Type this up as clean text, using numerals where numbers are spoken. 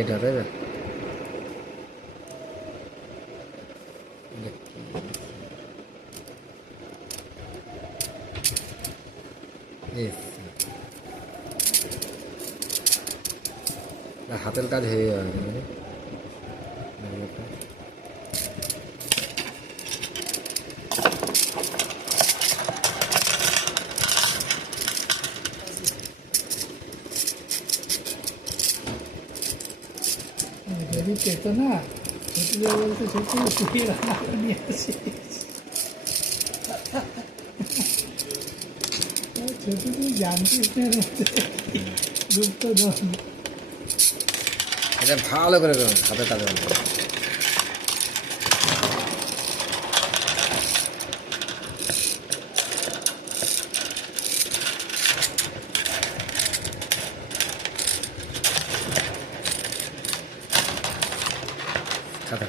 এটা তাই না? হাতের কাজ হয়ে যাবে মানে যদি পেতো না সত্যি বলতে সত্যি শুকিয়ে রান্না করে নিয়ে আসি ছোট তুই জানতিস না গুপ্ত ধন এটা ভালো করে করুন হাতের কাজ হবে। খাতা